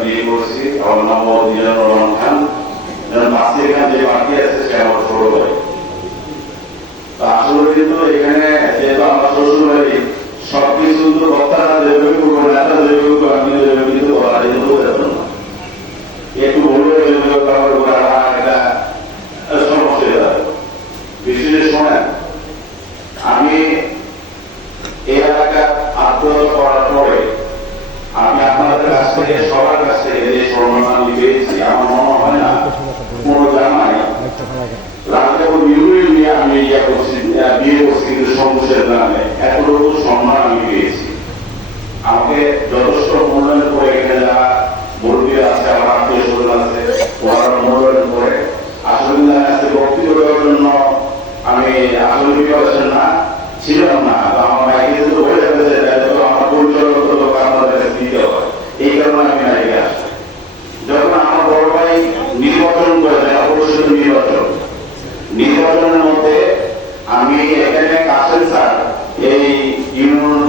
বিয়ে রহমান খান যে আছে আসলে কিন্তু এখানে যেহেতু আমার শ্বশুর বাড়ি সবকিছু তো বক্তারা যেভাবে করব নেতা যেভাবে করব আমি যেভাবে কিন্তু বলা কিন্তু যেত না একটু বলব যেভাবে ব্যবহার করা এটা সমস্যা হয়ে যাবে বিশেষ শোনেন আমি এই এলাকা আত্মহত্যা করার পরে আমি আপনাদের কাছ থেকে সবার কাছ থেকে যে সম্মান আমি পেয়েছি আমার মনে হয় না কোনো জামাই রাজাপুর ইউনিয়ন নিয়ে আমি ইয়া করছি আহ, বিয়ে করছি কিন্তু সংঘর্ষের নামে এতটুকু সম্মান আমি পেয়েছি আমাকে যথেষ্ট মূল্যায়ন করে এখানে যারা মুরব্বী আছে আমার আত্মীয় স্বজন আছে ওনারা মূল্যায়ন করে আসলে আমি আজকে বক্তব্য দেওয়ার জন্য আমি আসলে প্রিপারেশন না ছিলাম না তো আমার ভাইকে যেহেতু হয়ে যাবে যে তাহলে তো আমার পরিচয় তো আপনাদের কাছে দিতে হয় এই কারণে আমি নাইকে আসি যখন আমার বড় ভাই নির্বাচন করে জেলা পরিষদ নির্বাচন নির্বাচনের মধ্যে আমি এখানে কাসেম স্যার এই ইউনিয়ন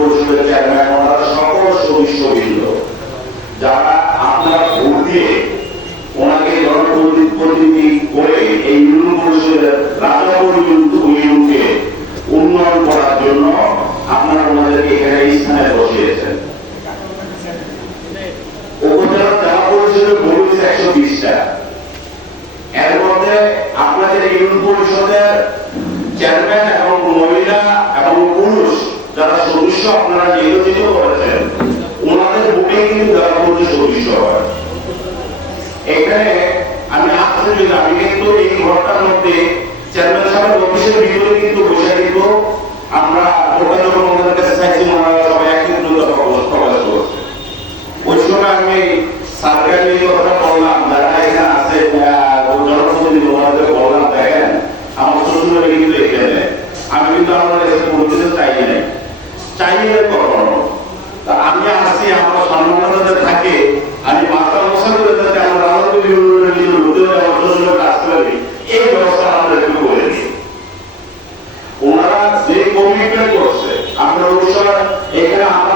একশো বিশটা এর মধ্যে আপনাদের ইউনিয়ন পরিষদের চেয়ারম্যান এবং মহিলা এবং পুরুষ যারা সদস্য আপনারা নির্বাচিত করেছেন ওনাদের ভোটে কিন্তু যারা পরিষদ সদস্য হয় এখানে আমি কিন্তু এই ঘরটার মধ্যে চেয়ারম্যান সাহেবের অফিসের ভিতরে কিন্তু বসে দিব। আমরা ওটা যখন ওনাদের কাছে চাইছি ওনারা সবাই একত্রিত প্রকাশ করেছে ওই সময় আমি সরকারি কথা বললাম যারা এখানে আছে আহ, জনপ্রতিনিধি ওনাদের বললাম দেখেন আমার শ্বশুর কিন্তু এখানে আমি কিন্তু আপনার কাছে পরিচিত চাই নাই চাই নাই কখনো তা আমি আসি আমার সম্মানতাতে থাকে আমি মাথা বসা করে যাতে আমার রাজনীতি বিভাগের কিছু লোকদের আমার শ্বশুরের কাজ করে এই ব্যবস্থা আমরা একটু করে দিই ওনারা যে কমিটমেন্ট করছে আমরা অবশ্যই এখানে আমরা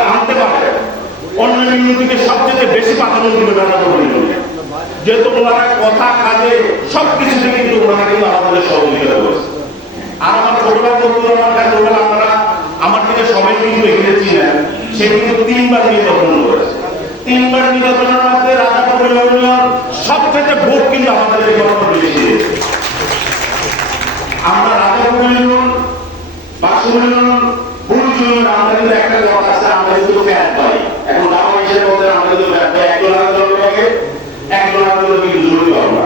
অন্য সবচেয়ে বেশি পাঠানো রাজাপুর ইউনিয়নে যেহেতু ওনারা কথা, কাজে সব কিছুতে কিন্তু ওনারা কিন্তু আমাদের সহযোগিতা করেছে আর আমার ছোটবেলা বন্ধু আমার কাছে আপনারা আমার থেকে সবাই কিন্তু এখানে ছিলেন। সে কিন্তু তিনবার নির্বাচন করেছে। তিনবার নির্বাচনের মধ্যে রাজাপুর ইউনিয়ন সবচেয়ে ভোট কিন্তু আমাদের বেশি আমরা ইউনিয়ন বাক্সুর ইউনিয়ন বুড়ুজ ইউনিয়ন আমরা কিন্তু একটা কথা আছে আমরা কিন্তু ফ্যাট পাই এখন দাম হিসেবে বলতে আমরা কিন্তু ফ্যাট পাই একজন আরেকজন লাগে একজন আরেকজন কিন্তু জরুরি আমরা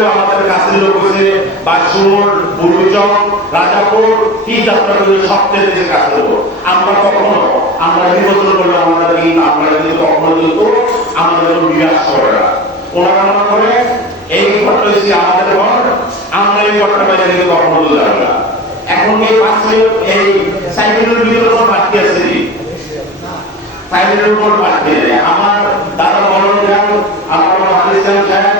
সবচেয়ে আমাদের কাছে লোক হচ্ছে বাসুর বুড়ুচক রাজাপুর, কি যাত্রা করে সবচেয়ে বেশি কাছে লোক আমরা কখনো, আমরা নির্বাচন করলে আমাদের এই আপনারা কিন্তু কখনো কিন্তু আমাদের বিরাজ করে না। ওনারা মনে করে, এই ঘরটা হচ্ছে আমাদের ঘর, আমরা এই ঘরটা বাইরে কিন্তু কখনো যাবে না। এখন এই পাশে, এই সাইকেলের ভিতরে কোনো বাড়তি আছে কি? সাইকেলের উপর দেয় আমার দাদা বলন আমার হাদিস সাহেব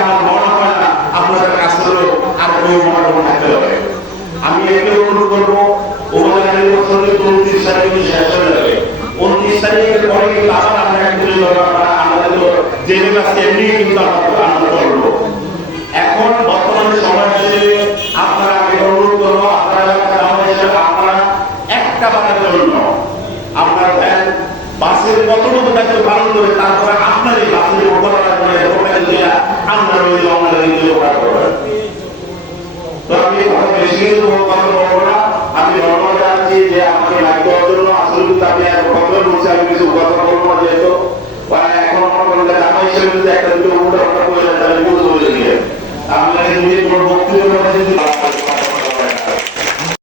পরে কিন্তু আবার আমরা একজনের আমরা আমাদের তো জেনে পাচ্ছি এমনি কিন্তু আমরা আমরা করব। এখন বর্তমান সমাজ হিসেবে আপনারা আমি অনুরোধ করব, আপনারা গ্রামের হিসেবে আপনারা একটা বারের জন্য আপনার ভ্যান বাসের কতটুকু দায়িত্ব পালন করে তারপরে আপনারই বাসের উপকরণ করে ওখানে দিয়ে আমরা রইল আমরা রইল ওরা করবেন তো আমি বেশি কথা বলব না। আমি ধন্যবাদ জানাচ্ছি যে আমাকে লাইক দেওয়ার জন্য আসলে কিন্তু আমি বলছি আমি কিছু কথা বলব না যেহেতু। একটা দুটো উল্টা পাল্টা করে তাহলে বুঝতে বলে দিয়ে নিজে বলব